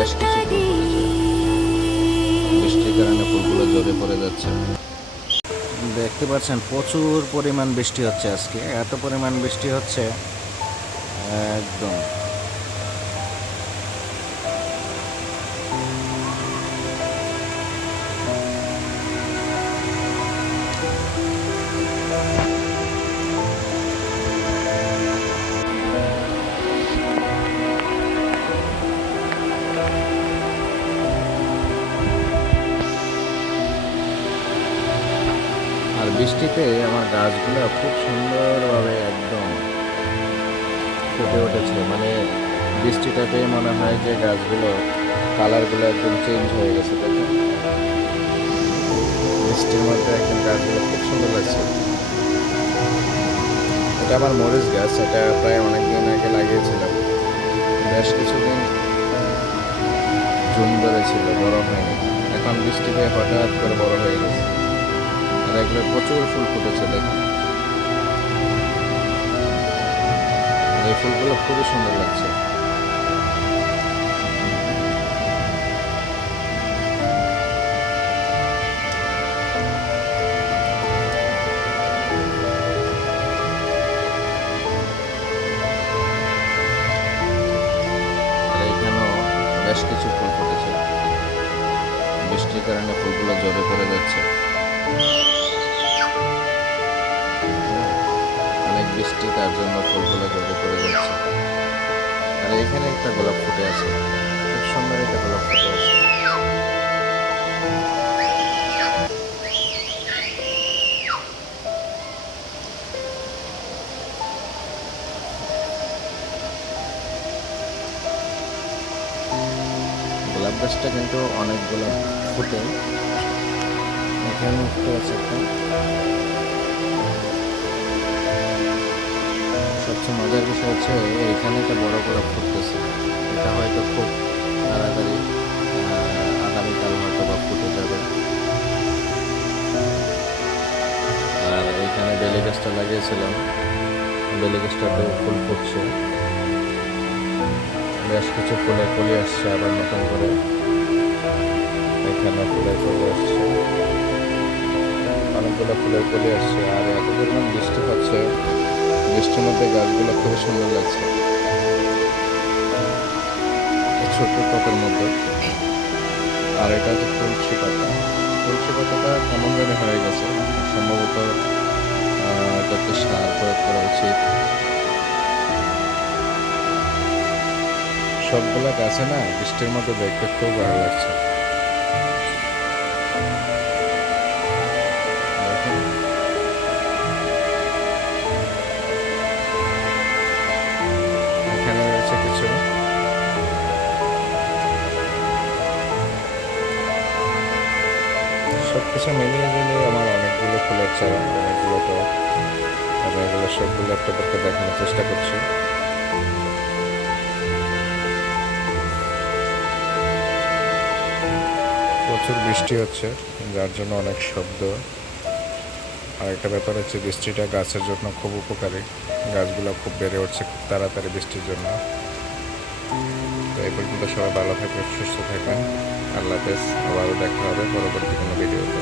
বেশ কিছু ফুল ফুটেছে। বৃষ্টির কারণে ফুলগুলো ঝরে পড়ে যাচ্ছে। দেখতে পাচ্ছেন প্রচুর পরিমাণ বৃষ্টি হচ্ছে আজকে। এত পরিমাণ বৃষ্টি হচ্ছে একদম। আর বৃষ্টিতে আমার গাছগুলো খুব সুন্দরভাবে একদম ফুটে উঠেছে। মানে বৃষ্টিটা পেয়ে মনে হয় যে গাছগুলো কালারগুলো একদম চেঞ্জ হয়ে গেছে। দেখুন বৃষ্টির মধ্যে একদম গাছগুলো খুব সুন্দর লাগছে। এটা আমার মরিচ গাছ, এটা প্রায় অনেক দিন আগে লাগিয়েছিলাম। বেশ কিছুদিন জুম ধরেছিল, বড় হয়নি। এখন বৃষ্টি পেয়ে হঠাৎ করে বড় হয়ে গেছে। আর এগুলো প্রচুর ফুল ফুটেছে দেখুন। এই ফুলগুলো খুবই সুন্দর লাগছে। আর এখানেও বেশ কিছু ফুল ফুটেছে। বৃষ্টির কারণে ফুলগুলো ঝরে পড়ে যাচ্ছে। অনেক বৃষ্টি, তার জন্য ফুলগুলো ঝরে পড়ে যাচ্ছে। আর এখানে একটা গোলাপ ফুটে আছে, খুব সুন্দর একটা গোলাপ ফুটে আছে। গোলাপ গাছটা কিন্তু অনেক গোলাপ ফুটে, এখানে ফুটে আছে একটা। সবচেয়ে মজার বিষয় হচ্ছে এখানে একটা বড় গোলাপ ফুটতেছে। এটা হয়তো খুব তাড়াতাড়ি আগামীকাল হয়তো বা ফুটে যাবে। আর এখানে বেলি গাছটা লাগিয়েছিলাম, বেলি গাছটাতেও ফুল ফুটছে। বেশ কিছু ফুলের কলি আসছে আবার নতুন করে। এখানে ফুলের কলি আসছে, অনেকগুলো ফুলের কলি আসছে। আর এত পরিমাণ বৃষ্টি হচ্ছে, বৃষ্টির মধ্যে গাছগুলো খুবই সুন্দর লাগছে। ছোট্ট টবের মধ্যে। আর এটা হচ্ছে তুলসী পাতা। তুলসী পাতাটা কেমন জানি হয়ে গেছে, সম্ভবত এটাতে সার প্রয়োগ করা উচিত। সবগুলা গাছে না বৃষ্টির মধ্যে দেখতে খুব ভালো লাগছে। দেখুন, এখানে রয়েছে কিছু। সবকিছু মিলিয়ে মিলিয়ে আমার অনেকগুলো ফুলের চারা, অনেকগুলো টব। আমি এগুলো সবগুলো একটা করতে দেখানোর চেষ্টা করছি। প্রচুর বৃষ্টি হচ্ছে, যার জন্য অনেক শব্দ। আর একটা ব্যাপার হচ্ছে বৃষ্টিটা গাছের জন্য খুব উপকারী। গাছগুলো খুব বেড়ে উঠছে খুব তাড়াতাড়ি বৃষ্টির জন্য। তো এই পর্যন্ত সবাই ভালো থাকবেন, সুস্থ থাকবেন। আল্লাহ হাফেজ। আবারও দেখা হবে পরবর্তী কোনো ভিডিওতে।